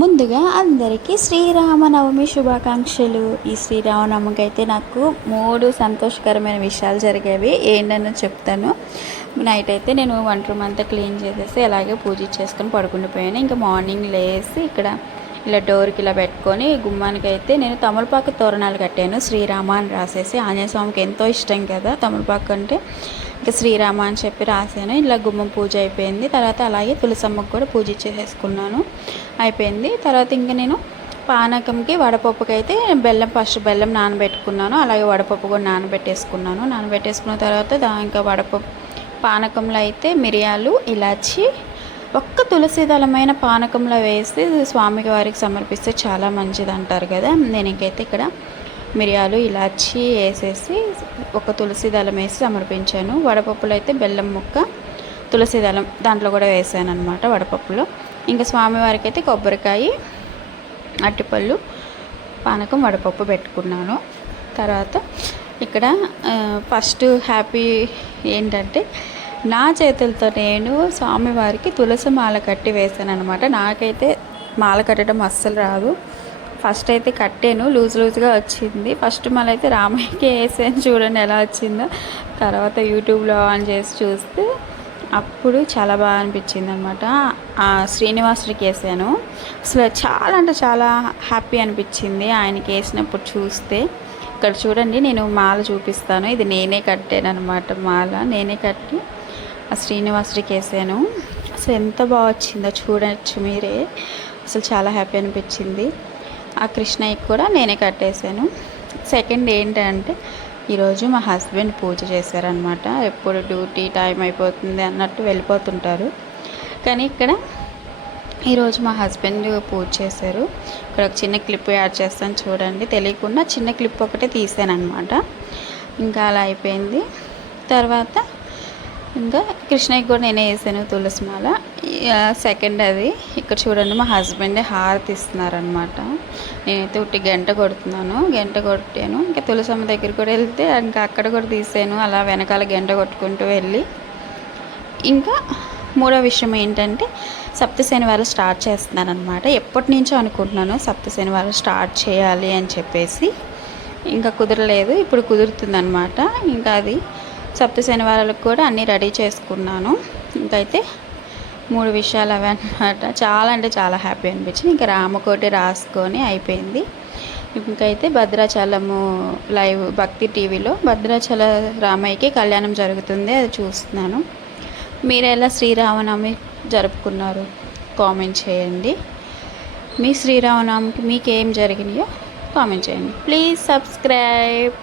ముందుగా అందరికీ శ్రీరామనవమి శుభాకాంక్షలు. ఈ శ్రీరామనవమికి అయితే నాకు 3 సంతోషకరమైన విషయాలు జరిగేవి. ఏంటన్నో చెప్తాను. నైట్ అయితే నేను వంట రూమ్ అంతా క్లీన్ చేసేసి అలాగే పూజ చేసుకొని పడుకుండిపోయాను. ఇంకా మార్నింగ్ లేసి ఇక్కడ ఇలా డోర్కి ఇలా పెట్టుకొని గుమ్మానికి అయితే నేను తమలపాకు తోరణాలు కట్టాను. శ్రీరామ అని రాసేసి, ఆంజనేయ స్వామికి ఎంతో ఇష్టం కదా తమలపాకు అంటే, ఇంకా శ్రీరామ అని చెప్పి రాశాను. ఇలా గుమ్మం పూజ అయిపోయింది. తర్వాత అలాగే తులసమ్మకు కూడా పూజ చేసేసుకున్నాను, అయిపోయింది. తర్వాత ఇంకా నేను పానకంకి వడపప్పుకి అయితే ఫస్ట్ బెల్లం నానబెట్టుకున్నాను, అలాగే వడపప్పు కూడా నానబెట్టేసుకున్నాను. నానబెట్టేసుకున్న తర్వాత ఇంకా వడపప్పు పానకంలో అయితే మిరియాలు, ఇలాచి, ఒక్క తులసి దళమైన పానకంలో వేసి స్వామికి వారికి సమర్పిస్తే చాలా మంచిది అంటారు కదా. నేను ఇంకైతే ఇక్కడ మిరియాలు, ఇలాచి వేసేసి ఒక తులసి దళం వేసి సమర్పించాను. వడపప్పులో అయితే బెల్లం ముక్క, తులసి దళం దాంట్లో కూడా వేసాను అనమాట వడపప్పులో. ఇంకా స్వామివారికి అయితే కొబ్బరికాయ, అరటిపళ్ళు, పానకం, వడపప్పు పెట్టుకున్నాను. తర్వాత ఇక్కడ ఫస్ట్ హ్యాపీ ఏంటంటే నా చేతులతో నేను స్వామివారికి తులసి మాల కట్టి వేసాను అనమాట. నాకైతే మాల కట్టడం అస్సలు రాదు. ఫస్ట్ అయితే కట్టాను, లూజ్గా వచ్చింది. ఫస్ట్ మాల అయితే రామయ్యకి వేసాను, చూడండి ఎలా వచ్చిందో. తర్వాత యూట్యూబ్లో ఆన్ చేసి చూస్తే అప్పుడు చాలా బాగా అనిపించింది అనమాట. శ్రీనివాసుడికి వేసాను. అసలు చాలా అంటే చాలా హ్యాపీ అనిపించింది ఆయనకి వేసినప్పుడు చూస్తే. ఇక్కడ చూడండి, నేను మాల చూపిస్తాను. ఇది నేనే కట్టాను అనమాట. మాల నేనే కట్టి ఆ శ్రీనివాసుడికి వేసాను. అసలు ఎంత బాగా వచ్చిందో చూడవచ్చు మీరే. అసలు చాలా హ్యాపీ అనిపించింది. ఆ కృష్ణయ్యకి కూడా నేనే కట్టేసాను. సెకండ్ ఏంటంటే ఈరోజు మా హస్బెండ్ పూజ చేశారనమాట. ఎప్పుడు డ్యూటీ టైం అయిపోతుంది అన్నట్టు వెళ్ళిపోతుంటారు, కానీ ఇక్కడ ఈరోజు మా హస్బెండ్ పూజ చేశారు. ఇక్కడ ఒక చిన్న క్లిప్ యాడ్ చేస్తాను చూడండి. తెలియకుండా చిన్న క్లిప్ ఒకటే తీసాను అనమాట. ఇంకా అలా అయిపోయింది. తర్వాత ఇంకా కృష్ణయ్యకి కూడా నేనే వేసాను తులసిమాల. సెకండ్ అది. ఇక్కడ చూడండి, మా హస్బెండే హారతి ఇస్తున్నారనమాట. నేనైతే ఉట్టి గంట కొడుతున్నాను. గంట కొట్టాను. ఇంకా తులసమ్మ దగ్గర కూడా వెళ్తే ఇంకా అక్కడ కూడా తీసాను. అలా వెనకాల గంట కొట్టుకుంటూ వెళ్ళి ఇంకా మూడో విషయం ఏంటంటే సప్త శనివారం స్టార్ట్ చేస్తున్నానమాట. ఎప్పటి నుంచో అనుకుంటున్నాను సప్త శనివారం స్టార్ట్ చేయాలి అని చెప్పేసి. ఇంకా కుదరలేదు, ఇప్పుడు కుదురుతుందనమాట. ఇంకా అది సప్త శనివారాలకు కూడా అన్నీ రెడీ చేసుకున్నాను. ఇంకైతే 3 విషయాలు అవి అనమాట. చాలా అంటే చాలా హ్యాపీ అనిపించింది. ఇంకా రామకోటి రాసుకొని అయిపోయింది. ఇంకైతే భద్రాచలము లైవ్ భక్తి టీవీలో భద్రాచల రామయ్యకి కళ్యాణం జరుగుతుంది, అది చూస్తున్నాను. మీరు ఎలా శ్రీరామనవమి జరుపుకున్నారు కామెంట్ చేయండి. మీ శ్రీరామనవమికి మీకు ఏం జరిగినాయో కామెంట్ చేయండి. Please subscribe.